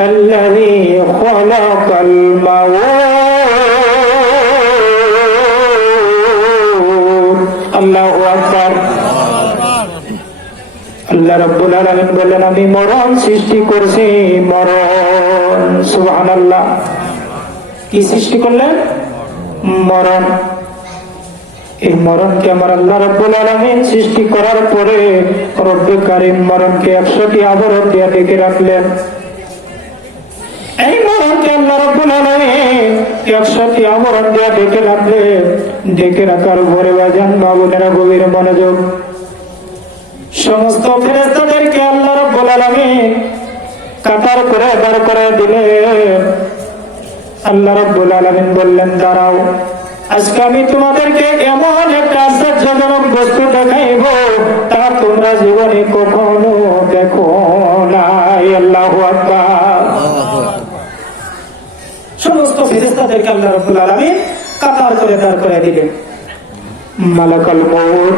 الذي خلق الموت الله أكبر আল্লাহ রব্বুল আলামিন বললেন আমি মরণ সৃষ্টি করছি মরণ সুবহানাল্লাহ কি সৃষ্টি করলেন মরণ এই মরণকে আমার আল্লাহ রব্বুল আলামিন সৃষ্টি করার পরে রব্বে কারিম মরণকে একশোটি আবরণ দিয়ে ডেকে রাখলেন মরণকে আল্লাহ রব্বুল আলামিন একশোটি আবরণ দিয়ে ডেকে রাখলেন ডেকে রাখার পরে বাজান বাবুনেরা গভীর মনোযোগ। সমস্ত ফেরেস্তাদেরকে আল্লাহ রব্বুল আলামিন কাতার করে দাঁড় করে দিলেন আল্লাহ রব্বুল আলামিন বললেন, দাঁড়াও, আজকে আমি তোমাদেরকে এমন একটা আশ্চর্যজনক বস্তু দেখাইব, তা তোমরা জীবনে কখনো দেখো নাই, আল্লাহ আকবার। সমস্ত ফেরেস্তাদেরকে আল্লাহ রব্বুল আলামিন কাতার করে দাঁড় করে দিলেন মালাকাল মউত।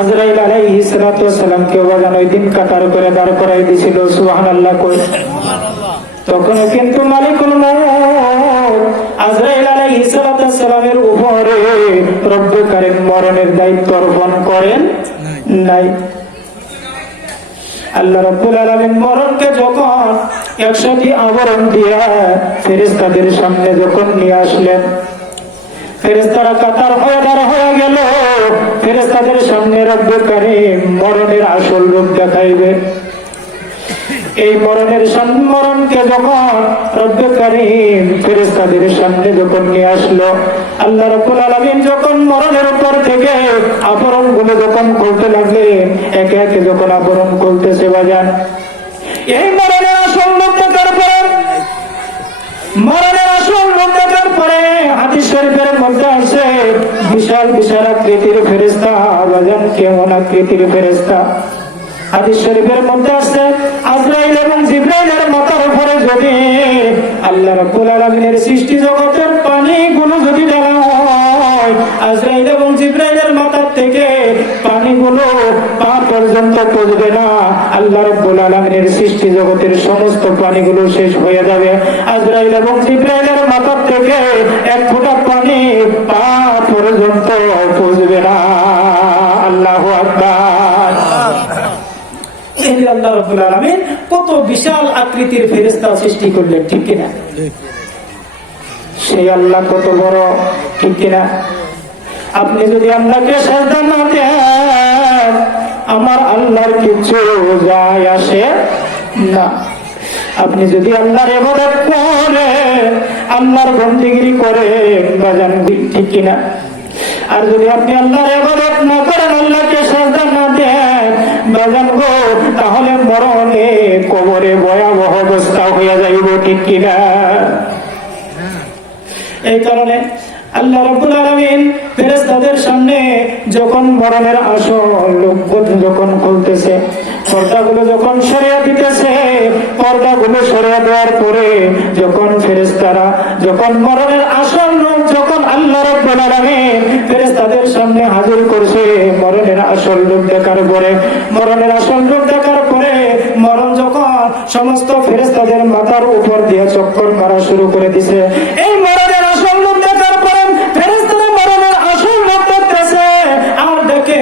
আজরাইল আলাইহিস সালাতু ওয়াসালাম কে বাজান ওই দিন কাতার করে দাঁড় করাই দিয়েছিল সুবহানাল্লাহ কই। তখন কিন্তু মালিকুল আজরাইল আলাইহিস সালাতু ওয়াসালামের উপরে রব্বে কারীম মরণের দায়িত্ব অর্পণ করেন নাই। মরণের আসল রূপ দেখাইবে। এই মরণের মরণকে যখন রব্বে কারিম ফেরেস্তাদের সামনে যখন নিয়ে আসলো, আল্লাহ রব্বুল আলামিন যখন মরণের উপর থেকে আবরণগুলো যখন করতে লাগলেন, একে একে যখন আবরণ খুলতেছে বাজান এই মরণের আসল রূপ দেখার পরে মরণের আসল রূপ দেখার পরে হাদিস শরীফের মধ্যে আছে বিশাল বিশাল আকৃতির ফেরেস্তা বাজান কেমন আকৃতির ফেরেস্তা হাদিস শরীফের মধ্যে আছে, আজরাইল এবং জিব্রাইলের মাথার উপরে যদি আল্লাহ রাব্বুল আলামিনের সৃষ্টি জগতের পানিগুলো যদি ঢালা হয়, আজরাইল এবং জিব্রাইলের মাথার থেকে পানিগুলো পা পর্যন্ত পৌঁছবে না। আল্লাহ রাব্বুল আলামিনের সৃষ্টি জগতের সমস্ত পানিগুলো শেষ হয়ে যাবে। আজরাইল এবং জিব্রাইলের মাথার থেকে এক ফোঁটা কত বিশাল আকৃতির ফেরেশতা সৃষ্টি করলেন, ঠিক কিনা? সেই আল্লাহ কত বড়, ঠিক কিনা? আপনি যদি আল্লাহকে সাজদা না দেন, আমার আল্লাহর কিছু যায় আসে না। আপনি যদি আল্লাহর এবাদত করে আল্লাহর বন্দিগিরি করে বাজান, ঠিক কিনা? আর যদি আপনি আল্লাহর এবাদত না করেন, আল্লাহকে সাজদা না দেন, বাজান গো, তাহলে মরণে কবরে ভয়াবহ অবস্থা হইয়া যাইব, ঠিক কিনা? এই কারণে আল্লাহ রব্বুল আলামিন ফেরেশতাদের সামনে যখন মরণের আসল লোক যখন খুলতেছে পর্দাগুলো যখন সরিয়ে দিতেছে, পর্দাগুলো সরিয়ে দেওয়ার পরে যখন ফেরেশতারা, যখন মরণের আসল রূপ যখন আল্লাহ রাব্বুল আলামিন ফেরেশতাদের সামনে হাজির করছে, মরণের আসল রূপ দেখার পরে, মরণের আসল রূপ দেখার পরে মরণ যখন সমস্ত ফেরেশতাদের মাথার উপর দিয়ে চক্কর মারা শুরু করে দিছে, এই মরণের আসল রূপ দেখার পরে ফেরেশতারা মরণের আসল রূপ দেখতেছে, আর দেখে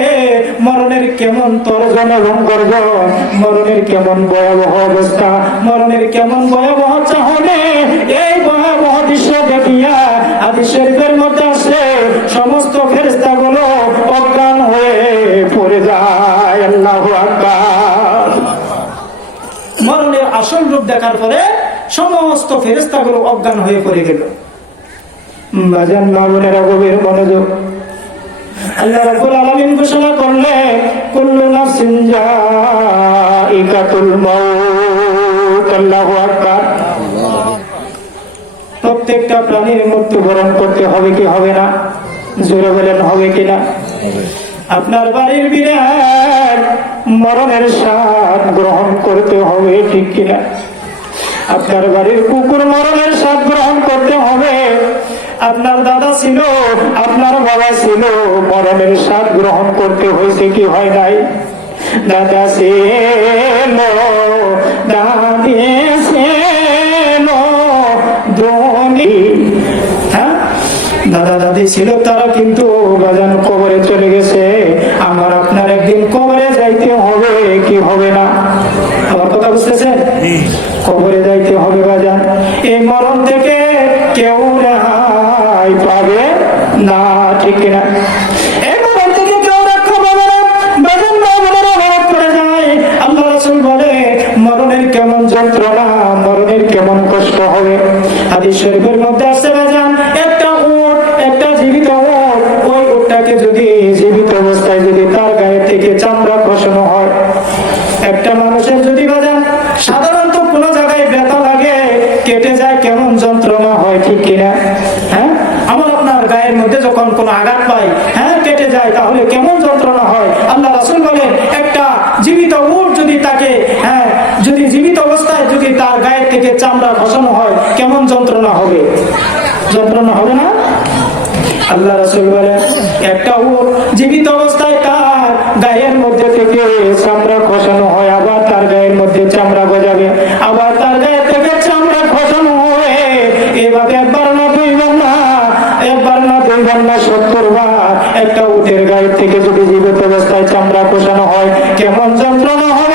মরণের কেমন তর্জন এবং গর্জন মরণের কেমন ভয়াবহ অবস্থা? মরণের কেমন ভয়াবহ চাহনে? এই ভয়াবহ দৃশ্য দেখিয়া আদি শরীফের মধ্যে আছে সমস্ত ফেরেস্তা গুলো অজ্ঞান হয়ে পড়ে যায়। আল্লাহ আকবার। মরণের আসল রূপ দেখার পরে সমস্ত ফেরেস্তা গুলো অজ্ঞান হয়ে পড়ে গেল। বাজান মামুনেরা গভীর মনোযোগ। আল্লাহ রাব্বুল আলামিন ঘোষণা করলে কুল্লু প্রত্যেকটা প্রাণীর মৃত্যুবরণ করতে হবে কি হবে না? জোরে বলেন, হবে কিনা আপনার বাড়ির বিরাট মরণের স্বাদ গ্রহণ করতে হবে, ঠিক কিনা আপনার বাড়ির কুকুর মরণের স্বাদ গ্রহণ করতে হবে। আপনার দাদা ছিল, আপনার বাবা ছিল, মরণের স্বাদ গ্রহণ করতে হয়েছে কি হয় নাই? দাদা সে মো দাদে সে মো ধনি। হ্যাঁ? দাদা দাদি ছিল তারা কিন্তু বাজান কবরে চলে গেছে। আমার আপনার একদিন কবরে যাইতে হবে কি হবে না? আমার কথা বুঝতেছে? কবরে যাইতে হবে বাজান এই মরণ থেকে কেউ রেহাই পাবে না ঠিক না শরীফের মধ্যে আসছে বাজান একটা উট, একটা জীবিত উট। ওই উটটাকে যদি জীবিত অবস্থায় যদি তার গায়ে থেকে চামড়া খসানো হয় একটা মানুষের যদি বাজান সাধারণত কোনো জায়গায় ব্যথা লাগে কেটে যায় কেমন যন্ত্রণা হয় ঠিক কিনা হ্যাঁ আমার আপনার গায়ের মধ্যে যখন কোনো আঘাত পাই হ্যাঁ কেটে যায় তাহলে কেমন যন্ত্রণা হয় আল্লাহ রাসূল বলে একটা জীবিত উট যদি তাকে হ্যাঁ যদি জীবিত অবস্থায় যদি তার থেকে চামড়া খসানো হয়, কেমন যন্ত্রণা হবে? যন্ত্রণা হবে না? আল্লাহ রাসূল বলে, একটা উট জীবিত অবস্থায় তার গায়ের মধ্যে থেকে চামড়া খসানো হয়, আবার তার গায়ের মধ্যে চামড়া গজাবে, আবার তার গায়ের থেকে চামড়া খসানো হবে। এভাবে একবার না দুইবার না, একবার না দুইবার না সত্তর বার একটা উটের গায়ের থেকে যদি জীবিত অবস্থায় চামড়া খসানো হয়, কেমন যন্ত্রণা হবে?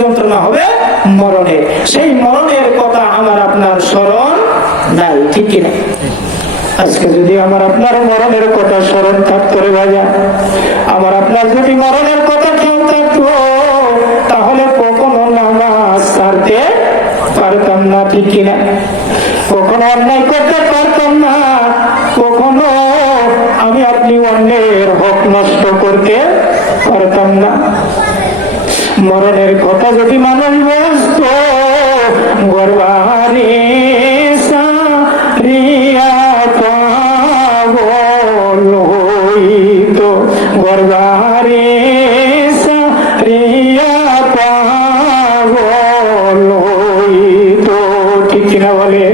যন্ত্রণা হবে মরণের। সেই মরণের কথা আমার আপনার স্মরণ নাই, ঠিক কিনা? আজকে যদি আমার আপনার মরণের কথা স্মরণ থাকতো রে ভাজা আমার আপনার যদি মরণের কথা খেয়াল থাকতো, তাহলে কখনো নামাজ ছাড়তে পারতাম না, ঠিক কিনা? কখনো অন্যায় করতে পারতাম না, কখনো আমি আপনি অন্যের হক নষ্ট করতে পারতাম না। মরণের কথা যদি মানুষ বসত গর্বারে সারিয়া পাগল হইত। গর্বারে সারিয়া পাগল হইত। ঠিক কিনা বলে?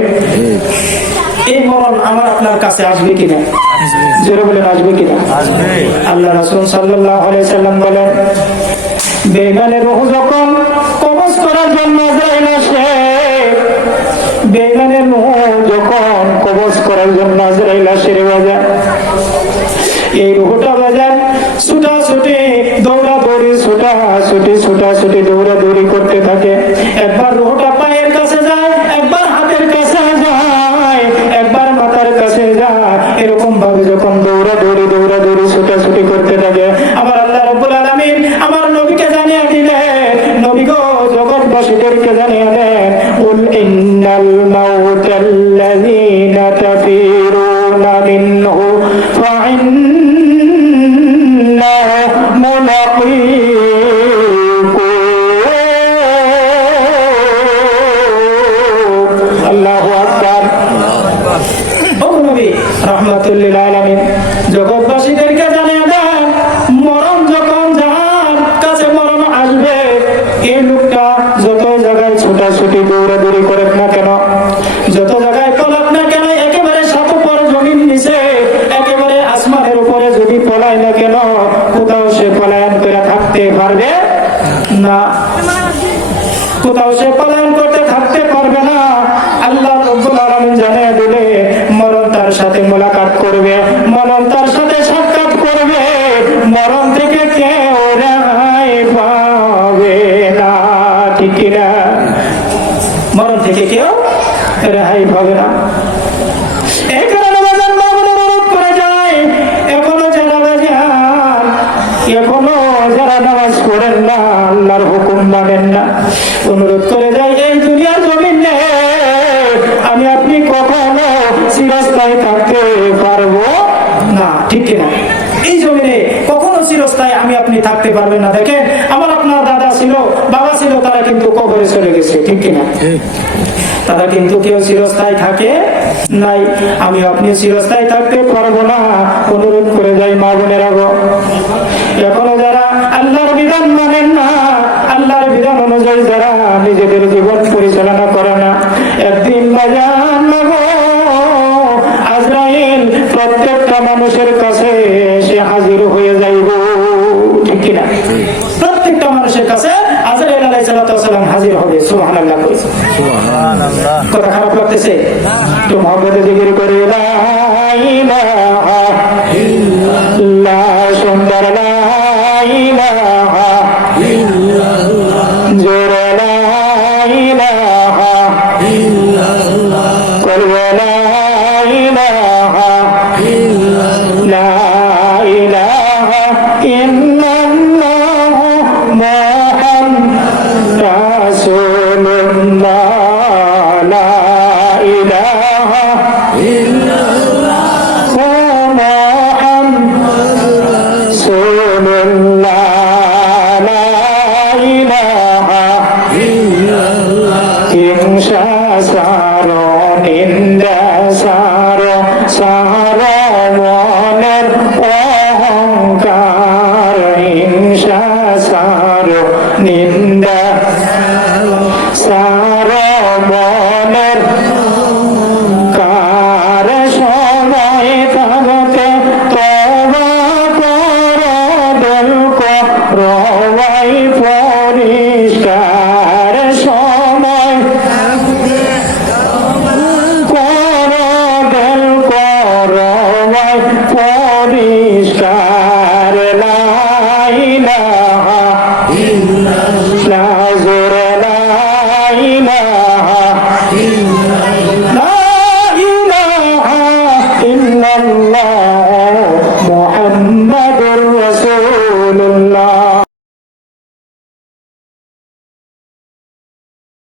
এই মরণ আমার আপনার কাছে আসবে কিনা? জোরে বলেন আসবে কিনা? আল্লাহ রাসূল সাল্লাল্লাহু আলাইহি বলেন বেগানের রুহ যখন কবজ করার জন্য আজরাইল আসে বেগানের রুহ যখন কবজ করার জন্য আজরাইল আসে রে বাজার এই রুহটা বাজার ছুটা ছুটি দৌড়া দৌড়ি ছুটা ছুটি তার সাথে মোলাকাত করবে মরণ তার সাথে সাক্ষাৎ করবে। মরণ থেকে কেউ রেহাই পাবে না, ঠিক মরণ থেকে কেউ রেহাই পাবে না। অনুরোধ করে যায় এখনও এখনও যারা নামাজ না, আল্লাহর হুকুম অনুরোধ করে যায় এই দুনিয়ার জমিনে চিরস্থায়ী থাকতে পারব না, ঠিক কিনা? এই জমিনে কখনো চিরস্থায়ী আমি আপনি থাকতে পারবেন না। দেখেন, আমার আপনার দাদা ছিল, বাবা ছিল, তারা কিন্তু কবরে চলে গেছে, ঠিক কিনা? তারা কিন্তু কেউ চিরস্থায়ী থাকে নাই। আমি আপনি চিরস্থায়ী থাকতে পারব না, অনুরোধ করে যাই মা বোনের এখনও যারা হাজির হবে সুহান আল্লাহ করেছে খারাপ লাগতেছে? তো মোহাম্মদ করে রা Shah.